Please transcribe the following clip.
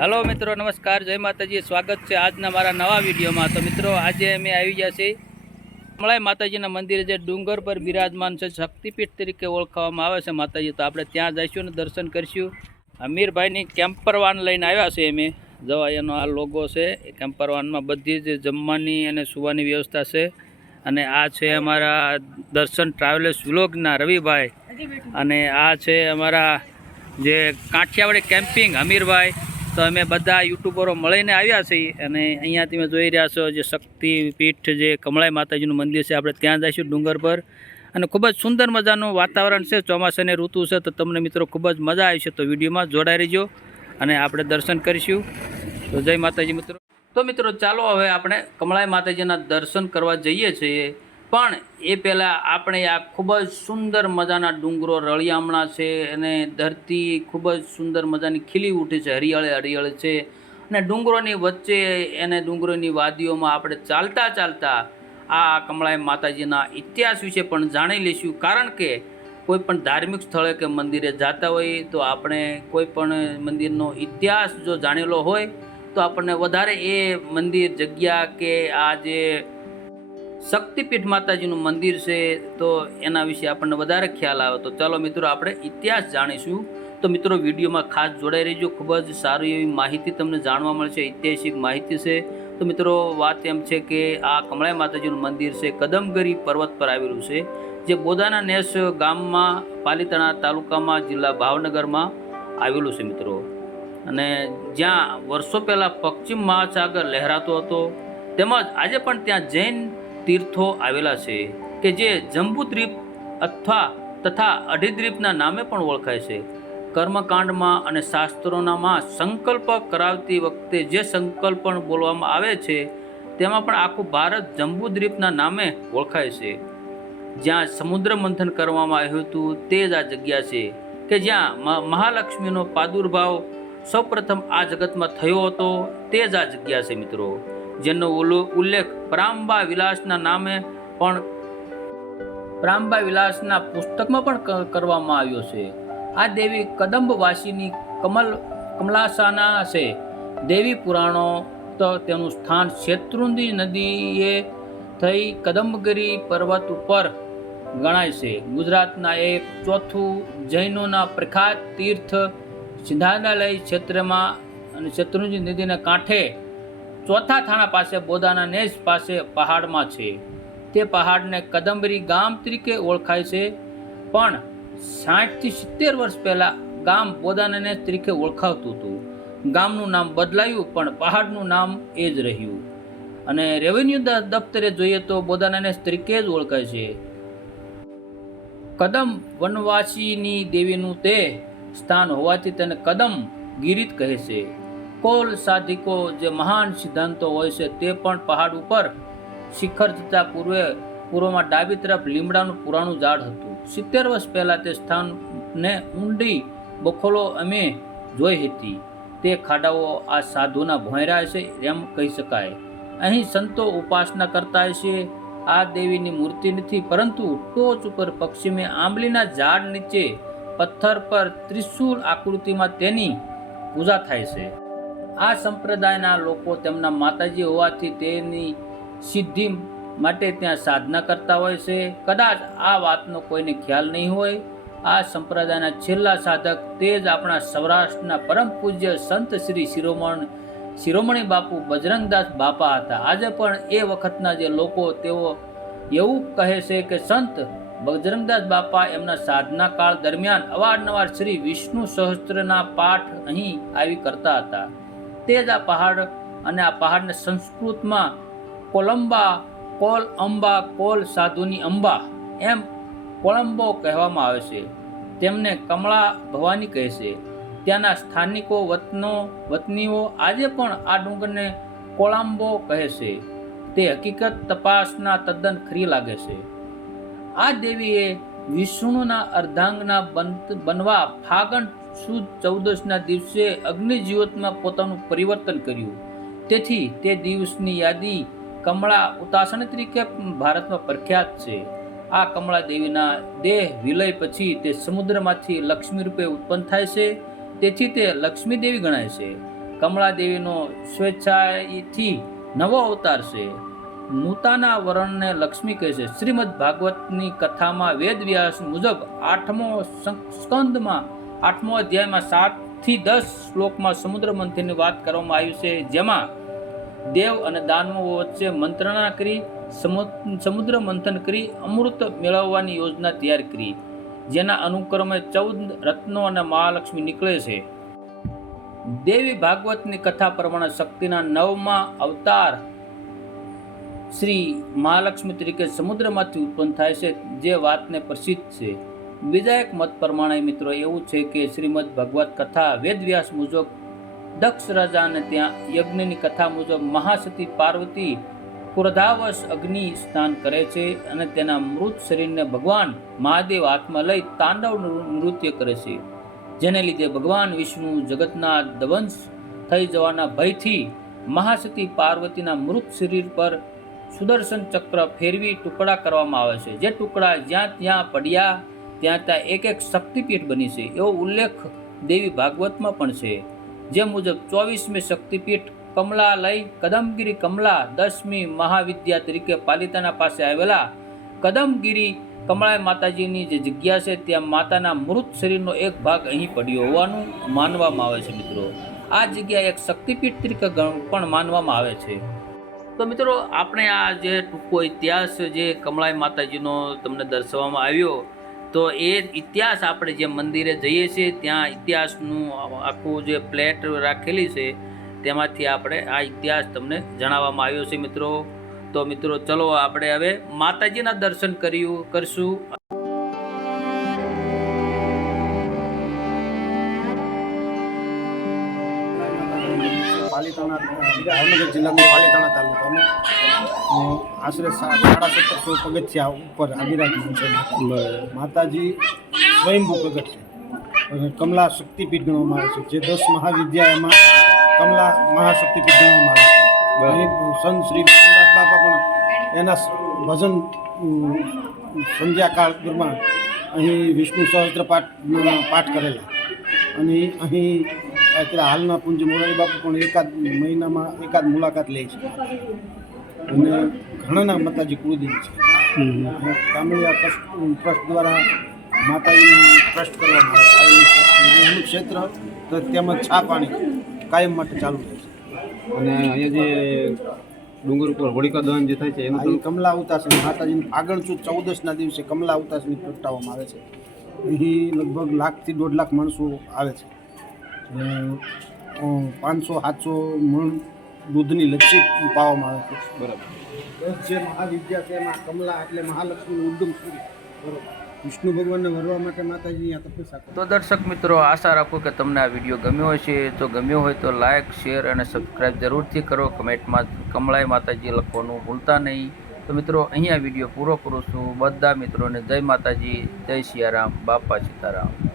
Hello મિત્રો, નમસ્કાર. જય માતાજી. સ્વાગત છે આજના મારા નવા વિડીયોમાં. તો મિત્રો, આજે અમે આવી ગયા છીએ કમળાઈ માતાજીના મંદિરે, જે ડુંગર પર બિરાજમાન છે, શક્તિપીઠ તરીકે ઓળખાવામાં આવે છે માતાજી. તો આપણે ત્યાં જઈશું અને દર્શન કરીશું. અમીરભાઈની કેમ્પર વાન લઈને આવ્યા છે અમે. જવા એનો આ લોગો છે. એ કેમ્પર વાનમાં બધી જ જમવાની અને સુવાની વ્યવસ્થા છે. અને આ છે અમારા દર્શન ટ્રાવેલર્સ વ્લોગના રવિભાઈ. અને આ છે અમારા જે કાઠિયાવાડી કેમ્પિંગ અમીરભાઈ. તો અમે બધા યુટ્યુબરો મળીને આવ્યા છીએ અને અહીંયા તમે જોઈ રહ્યા છો જે શક્તિપીઠ જે કમળાઈ માતાજીનું મંદિર છે. આપણે ત્યાં જઈશું ડુંગર પર. અને ખૂબ જ સુંદર મજાનું વાતાવરણ છે. ચોમાસાની ઋતુ છે તો તમને મિત્રો ખૂબ જ મજા આવી છે. તો વિડીયોમાં જોડાઈ રહેજો અને આપણે દર્શન કરીશું. તો જય માતાજી મિત્રો. તો મિત્રો ચાલો હવે આપણે કમળાઈ માતાજીના દર્શન કરવા જઈએ છીએ. પણ એ પહેલાં આપણે આ ખૂબ જ સુંદર મજાના ડુંગરો રળિયામણા છે અને ધરતી ખૂબ જ સુંદર મજાની ખીલી ઉઠી છે, હરિયાળે હરિયાળે છે. અને ડુંગરોની વચ્ચે એને ડુંગરોની વાદીઓમાં આપણે ચાલતા ચાલતા આ કમળાઈ માતાજીના ઇતિહાસ વિશે પણ જાણી લઈશું. કારણ કે કોઈ પણ ધાર્મિક સ્થળે કે મંદિરે જતા હોય તો આપણે કોઈ પણ મંદિરનો ઇતિહાસ જો જાણેલો હોય તો આપણને વધારે એ મંદિર જગ્યા કે આ જે શક્તિપીઠ માતાજીનું મંદિર છે, તો એના વિશે આપણને વધારે ખ્યાલ આવે. તો ચાલો મિત્રો, આપણે ઇતિહાસ જાણીશું. તો મિત્રો, વિડીયોમાં ખાસ જોડાઈ રહેજો. ખૂબ જ સારી એવી માહિતી તમને જાણવા મળશે, ઐતિહાસિક માહિતી છે. તો મિત્રો, વાત એમ છે કે આ કમળાઈ માતાજીનું મંદિર છે, કદમગરી પર્વત પર આવેલું છે, જે બોદાના નેસ ગામમાં, પાલીતાણા તાલુકામાં, જિલ્લા ભાવનગરમાં આવેલું છે મિત્રો. અને જ્યાં વર્ષો પહેલાં પશ્ચિમ મહાસાગર લહેરાતો હતો, તેમજ આજે પણ ત્યાં જૈન તીર્થો આવેલા છે, કે જે જંબુદ્વીપ અથવા તથા અઢીદ્વીપના નામે પણ ઓળખાય છે. કર્મકાંડમાં અને શાસ્ત્રોનામાં સંકલ્પ કરાવતી વખતે જે સંકલ્પન બોલવામાં આવે છે, તેમાં પણ આખું ભારત જંબુદ્વીપના નામે ઓળખાય છે. જ્યાં સમુદ્ર મંથન કરવામાં આવ્યું હતું, તે જ આ જગ્યા છે, કે જ્યાં મહાલક્ષ્મીનો પ્રાદુર્ભાવ સૌપ્રથમ આ જગતમાં થયો હતો, તે જ આ જગ્યા છે મિત્રો. જેનો ઉલ્લેખ પ્રાંબા વિલાસના નામે પણ, પ્રાંબા વિલાસના પુસ્તકમાં પણ કરવામાં આવ્યો છે. આ દેવી કદંબવાસીની કમલ, કમલાસાના છે. દેવી પુરાણો તો તેનું સ્થાન શેત્રુંજી નદીએ થઈ કદંબગીરી પર્વત ઉપર ગણાય છે. ગુજરાતના એક ચોથું જૈનોના પ્રખ્યાત તીર્થ સિદ્ધાંતાલય ક્ષેત્રમાં અને શેત્રુંજી નદીના કાંઠે ચોથા થાણા પાસે બોદાના નેસ પાસે પહાડમાં છે. તે પહાડને કદંબરી ગામ તરીકે ઓળખાય છે. પણ સાઠથી સિત્તેર વર્ષ પહેલાં ગામ બોદાના નેસ તરીકે ઓળખાવતું હતું. ગામનું નામ બદલાયું, પણ પહાડનું નામ એ જ રહ્યું. અને રેવન્યુ દફતરે જોઈએ તો બોદાના નેસ તરીકે જ ઓળખાય છે. કદમ વનવાસીની દેવીનું તે સ્થાન હોવાથી તેને કદમ ગિરિત કહે છે. કોલ સાધિકો જે મહાન સિદ્ધાંતો હોય છે તે પણ પહાડ ઉપર શિખર જતા પૂર્વે પૂર્વમાં ડાબી તરફ લીમડાનું પુરાણું ઝાડ હતું. સિત્તેર વર્ષ પહેલાં તે સ્થાનને ઊંડી બખોલો અમે જોઈ હતી. તે ખાડાઓ આ સાધુના ભોંયરા છે એમ કહી શકાય. અહીં સંતો ઉપાસના કરતા છે આ દેવીની મૂર્તિ નથી, પરંતુ ટોચ ઉપર પશ્ચિમે આંબલીના ઝાડ નીચે પથ્થર પર ત્રિશુલ આકૃતિમાં તેની પૂજા થાય છે. આ સંપ્રદાયના લોકો તેમના માતાજી હોવાથી તેની સિદ્ધિ માટે ત્યાં સાધના કરતા હોય છે. કદાચ આ વાતનો કોઈને ખ્યાલ નહીં હોય, આ સંપ્રદાયના છેલ્લા સાધક તે જ આપણા સૌરાષ્ટ્રના પરમ પૂજ્ય સંત શ્રી શિરોમણ, શિરોમણી બાપુ બજરંગદાસ બાપા હતા. આજે પણ એ વખતના જે લોકો તેઓ એવું કહે છે કે સંત બજરંગદાસ બાપા એમના સાધના કાળ દરમિયાન અવારનવાર શ્રી વિષ્ણુ સહસ્ત્રના પાઠ અહીં આવી કરતા હતા. તે જ આ પહાડ અને આ પહાડને સંસ્કૃતમાં કોલંબા, કોલ અંબા, કોલ સાધુની અંબા એમ કોલંબો કહેવામાં આવે છે. તેમને કમળા ભવાની કહે છે. ત્યાંના સ્થાનિકો વતનો, વતનીઓ આજે પણ આ ડુંગરને કોળંબો કહે છે. તે હકીકત તપાસના તદ્દન ખરી લાગે છે. આ દેવીએ વિષ્ણુના અર્ધાંગના બન- બનવા ફાગણ સુદ ચૌદસના દિવસે અગ્નિજીવતમાં પોતાનું પરિવર્તન કર્યું. તેથી તે દિવસની યાદી કમળા ઉતાસણી તરીકે ભારતમાં પ્રખ્યાત છે. આ કમળા દેવીના દેહ વિલય પછી તે સમુદ્રમાંથી લક્ષ્મી રૂપે ઉત્પન્ન થાય છે. તેથી તે લક્ષ્મી દેવી ગણાય છે. કમળા દેવીનો સ્વેચ્છાથી નવો અવતાર છે. નૂતાના વરણને લક્ષ્મી કહે છે. શ્રીમદ ભાગવતની કથામાં વેદ વ્યાસ મુજબ આઠમો સ્કંદમાં આઠમો અધ્યાયમાં સાતથી દસ શ્લોકમાં સમુદ્ર મંથનની વાત કરવામાં આવી છે, જેમાં દેવ અને દાનવો વચ્ચે મંત્રણા કરી, સમુ- સમુદ્ર મંથન કરી, અમૃત મેળવવાની યોજના તૈયાર કરી, જેના અનુક્રમે ચૌદ રત્નો અને મહાલક્ષ્મી નીકળે છે. દેવી ભાગવતની કથા પ્રમાણે શક્તિના નવમા અવતાર શ્રી મહાલક્ષ્મી તરીકે સમુદ્રમાંથી ઉત્પન્ન થાય છે, જે વાતને પ્રસિદ્ધ છે. બીજા એક મત પ્રમાણે મિત્રો એવું છે કે શ્રીમદ ભગવત કથા વેદવ્યાસ મુજબ દક્ષ રાજાને ત્યાં યજ્ઞની કથા મુજબ મહાસતી પાર્વતી ક્રોધાવશ અગ્નિ સ્નાન કરે છે અને તેના મૃત શરીરને ભગવાન મહાદેવ હાથમાં લઈ તાંડવ નૃત્ય કરે છે. જેને લીધે ભગવાન વિષ્ણુ જગતના દવંશ થઈ જવાના ભયથી મહાસતી પાર્વતીના મૃત શરીર પર સુદર્શન ચક્ર ફેરવી ટુકડા કરવામાં આવે છે. જે ટુકડા જ્યાં ત્યાં પડ્યા ત્યાં ત્યાં એક એક શક્તિપીઠ બની છે. એવો ઉલ્લેખ દેવી ભાગવતમાં પણ છે. જે મુજબ ચોવીસમી શક્તિપીઠ કમલા લઈ કદમગીરી કમલા દસમી મહાવિદ્યા તરીકે પાલિતાના પાસે આવેલા કદમગીરી કમળાઈ માતાજીની જે જગ્યા છે, ત્યાં માતાના મૃત શરીરનો એક ભાગ અહીં પડ્યો હોવાનું માનવામાં આવે છે મિત્રો. આ જગ્યા એક શક્તિપીઠ તરીકે પણ માનવામાં આવે છે. તો મિત્રો, આપણે આ જે ટૂંકો ઇતિહાસ જે કમળાઈ માતાજીનો તમને દર્શાવવામાં આવ્યો તો એ ઇતિહાસ આપણે જે મંદિરે જઈએ છીએ ત્યાં ઇતિહાસનું આખું જે પ્લેટ રાખેલી છે તેમાંથી આપણે આ ઇતિહાસ તમને જણાવવામાં આવ્યો છે મિત્રો. તો મિત્રો ચલો આપણે હવે માતાજીના દર્શન કર્યું કરશું. પાલીતાણા ભાવનગર તાલુકાનો અ, આશરે સાડા સત્તરસો પગથિયા ઉપર આદિરાજ છે. માતાજી સ્વયંભૂ પ્રગટ છે. કમલા શક્તિપીઠ ગણવામાં આવે છે. જે દસ મહાવિદ્યાલયમાં કમલા મહાશક્તિપીઠ ગણવામાં આવે છે. સંત શ્રી વિષ્ણુદાસ બાપા પણ એના ભજન સંધ્યાકાળ દરમિયાન અહીં વિષ્ણુ સહસ્ત્ર પાઠ પાઠ કરેલા. અને અહીં અત્યારે હાલના પૂંજ મોરારી બાપુ પણ એકાદ મહિનામાં એકાદ મુલાકાત લે છે. અને ઘણાના માતાજી કુળદેવી છે. કામળિયા ટ્રસ્ટ દ્વારા માતાજીનું ટ્રસ્ટ કરવામાં આવે- આવેલું છે. એનું ક્ષેત્ર તો તેમજ છા પાણી કાયમ માટે ચાલુ રહે છે. અને અહીંયા જે ડુંગર ઉપર હોળિકા દહન જે થાય છે એનું કમલા અવતાસની માતાજીની આગળ ચૂ ચૌદસના દિવસે કમલા અવતાસની પ્રગટાવવામાં આવે છે. અહીં લગભગ લાખથી દોઢ લાખ માણસો આવે છે. પાંચસો સાતસો મણ દૂધની લચ્છી પાવામાં આવે છે. બરાબર. જે મહાવિદ્યા છે એમાં કમલા એટલે મહાલક્ષ્મીનું ઉદ્ગમ સૂર્ય. બરોબર. વિષ્ણુ ભગવાનને વરવા માટે માતાજી અહીંયા તપસ્યા તો દર્શક મિત્રો આશા રાખું કે તમને આ વીડિયો ગમ્યો હશે. તો ગમ્યો હોય તો લાઇક શેર અને સબસ્ક્રાઇબ જરૂરથી કરો. કમેન્ટમાં કમળાય માતાજી લખવાનું ભૂલતા નહીં. તો મિત્રો અહીંયા વીડિયો પૂરો કરું છું. બધા મિત્રોને જય માતાજી જય સિયારામ બાપા સીતારામ.